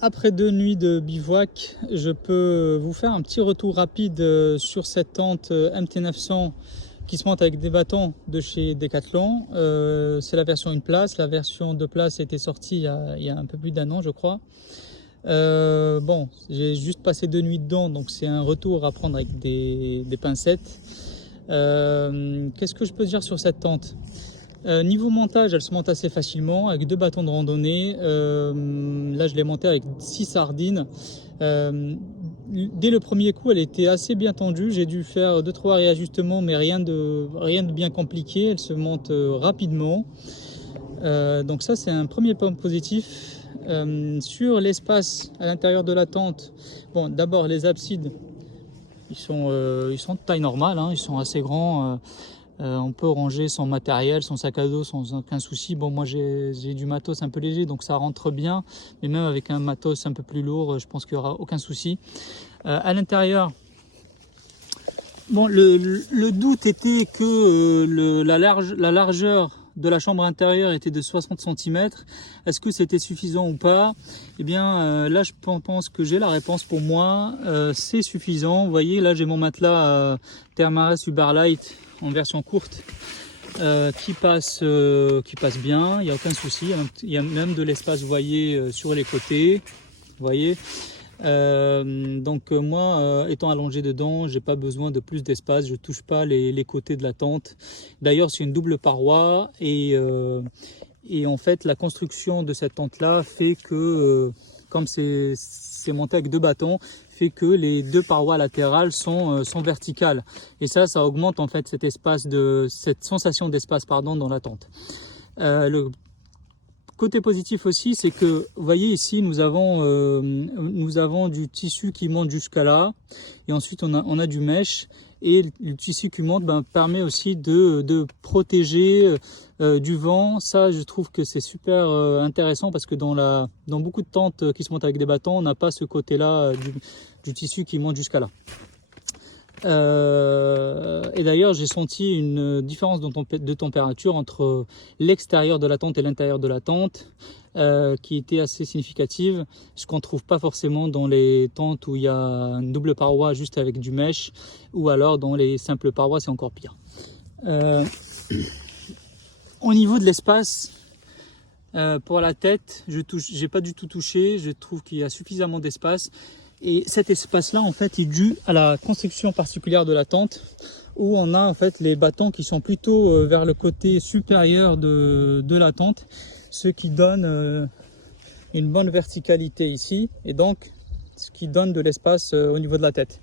Après 2 nuits de bivouac, je peux vous faire un petit retour rapide sur cette tente MT900 qui se monte avec des bâtons de chez Decathlon. C'est la version 1 place. La version 2 places était sortie il y a un peu plus d'1 an, je crois. Bon, j'ai juste passé 2 nuits dedans, donc c'est un retour à prendre avec des pincettes. Qu'est-ce que je peux dire sur cette tente? Niveau montage, elle se monte assez facilement avec 2 bâtons de randonnée. Là, je l'ai montée avec 6 sardines. Dès le premier coup, elle était assez bien tendue. J'ai dû faire 2-3 réajustements, mais rien de bien compliqué. Elle se monte rapidement. Donc ça, c'est un premier point positif. Sur l'espace à l'intérieur de la tente, bon, d'abord les absides, ils sont de taille normale, hein, ils sont assez grands. On peut ranger son matériel, son sac à dos sans aucun souci. Bon, moi j'ai du matos un peu léger, donc ça rentre bien. Mais même avec un matos un peu plus lourd, je pense qu'il n'y aura aucun souci. À l'intérieur, bon, le doute était que la largeur de la chambre intérieure était de 60 cm. Est-ce que c'était suffisant ou pas? Eh bien, là, je pense que j'ai la réponse pour moi. C'est suffisant. Vous voyez, là, j'ai mon matelas Thermarest Uberlight en version courte qui passe bien. Il n'y a aucun souci. Il y a même de l'espace, vous voyez, sur les côtés. Vous voyez. Moi, étant allongé dedans, j'ai pas besoin de plus d'espace, je touche pas les côtés de la tente. D'ailleurs, c'est une double paroi et en fait, la construction de cette tente là fait que, comme c'est monté avec 2 bâtons, fait que les 2 parois latérales sont verticales et ça augmente en fait cette sensation d'espace dans la tente. Le côté positif aussi, c'est que vous voyez ici, nous avons du tissu qui monte jusqu'à là, et ensuite on a du mesh, et le tissu qui monte permet aussi de protéger du vent. Ça, je trouve que c'est super intéressant parce que dans beaucoup de tentes qui se montent avec des bâtons, on n'a pas ce côté-là du tissu qui monte jusqu'à là. Et d'ailleurs, j'ai senti une différence de température entre l'extérieur de la tente et l'intérieur de la tente qui était assez significative, ce qu'on ne trouve pas forcément dans les tentes où il y a une double paroi juste avec du mesh, ou alors dans les simples parois, c'est encore pire. Au niveau de l'espace, pour la tête, j'ai pas du tout touché, je trouve qu'il y a suffisamment d'espace. Et cet espace-là, en fait, est dû à la construction particulière de la tente, où on a en fait les bâtons qui sont plutôt vers le côté supérieur de la tente, ce qui donne une bonne verticalité ici, et donc ce qui donne de l'espace au niveau de la tête.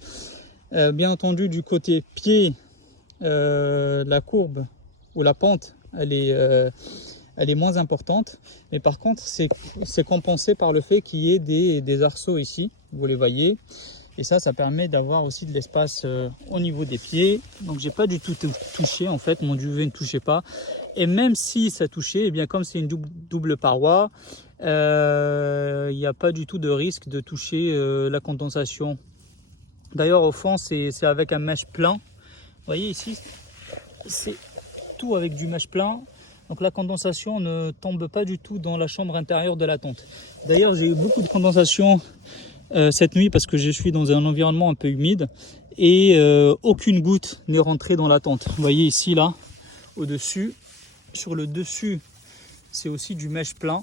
Bien entendu, du côté pied, la courbe ou la pente, elle est moins importante, mais par contre c'est compensé par le fait qu'il y ait des arceaux ici, vous les voyez, et ça permet d'avoir aussi de l'espace au niveau des pieds. Donc j'ai pas du tout touché, en fait mon duvet ne touchait pas, et même si ça touchait, et bien comme c'est une double paroi, il n'y a pas du tout de risque de toucher la condensation. D'ailleurs au fond c'est avec un mesh plein, vous voyez ici c'est tout avec du mesh plein. Donc la condensation ne tombe pas du tout dans la chambre intérieure de la tente. D'ailleurs, j'ai eu beaucoup de condensation cette nuit parce que je suis dans un environnement un peu humide et aucune goutte n'est rentrée dans la tente. Vous voyez ici, là, au-dessus, sur le dessus, c'est aussi du mesh plein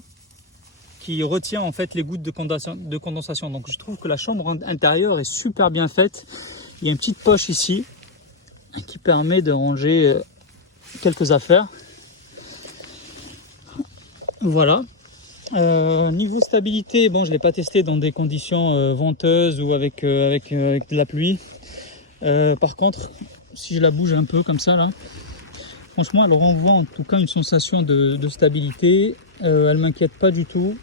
qui retient en fait les gouttes de condensation. Donc je trouve que la chambre intérieure est super bien faite. Il y a une petite poche ici qui permet de ranger quelques affaires. Voilà. Niveau stabilité, bon, je l'ai pas testé dans des conditions venteuses ou avec de la pluie. Par contre, si je la bouge un peu comme ça là, franchement, elle renvoie en tout cas une sensation de stabilité. Elle m'inquiète pas du tout.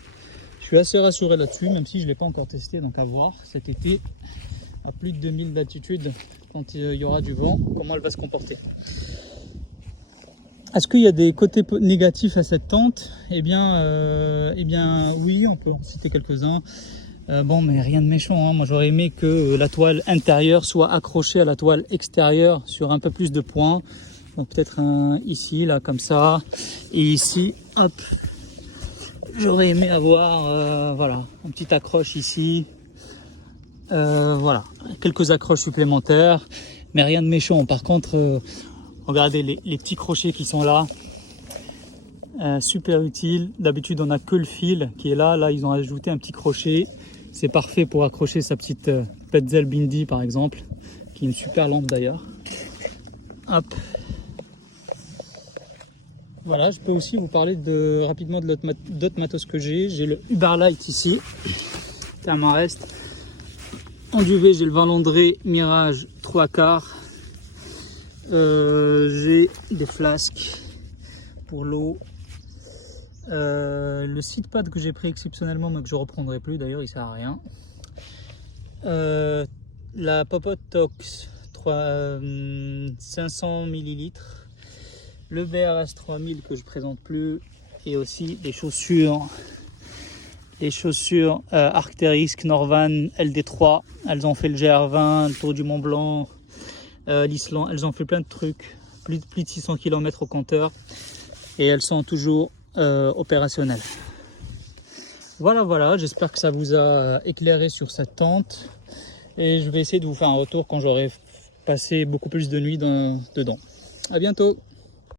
Je suis assez rassuré là-dessus, même si je l'ai pas encore testé, donc à voir cet été à plus de 2000 d'altitude quand il y aura du vent, comment elle va se comporter. Est-ce qu'il y a des côtés négatifs à cette tente? Eh bien oui, on peut en citer quelques-uns. Bon, mais rien de méchant, hein. Moi j'aurais aimé que la toile intérieure soit accrochée à la toile extérieure sur un peu plus de points. Donc peut-être un ici, là, comme ça, et ici, hop. j'aurais aimé avoir voilà, une petite accroche ici. Voilà, quelques accroches supplémentaires, mais rien de méchant. Par contre, regardez les petits crochets qui sont là. Super utile. D'habitude, on n'a que le fil qui est là. Là, ils ont ajouté un petit crochet. C'est parfait pour accrocher sa petite Petzl Bindi, par exemple, qui est une super lampe d'ailleurs. Hop. Voilà, je peux aussi vous parler rapidement de d'autres matos que j'ai. J'ai le Uberlight ici, Thermarest. En duvet, j'ai le Valandré Mirage 3/4. J'ai des flasques pour l'eau. Le seatpad que j'ai pris exceptionnellement, mais que je reprendrai plus d'ailleurs, il sert à rien. La Popote Tox 500 ml. Le BRS 3000 que je présente plus. Et aussi des chaussures. Les chaussures Arc'teryx Norvan LD3. Elles ont fait le GR20, le Tour du Mont Blanc, l'Islande. Elles ont fait plein de trucs. Plus de 600 km au compteur. Et elles sont toujours opérationnelles. Voilà, j'espère que ça vous a éclairé sur cette tente. Et je vais essayer de vous faire un retour quand j'aurai passé beaucoup plus de nuits dedans. À bientôt!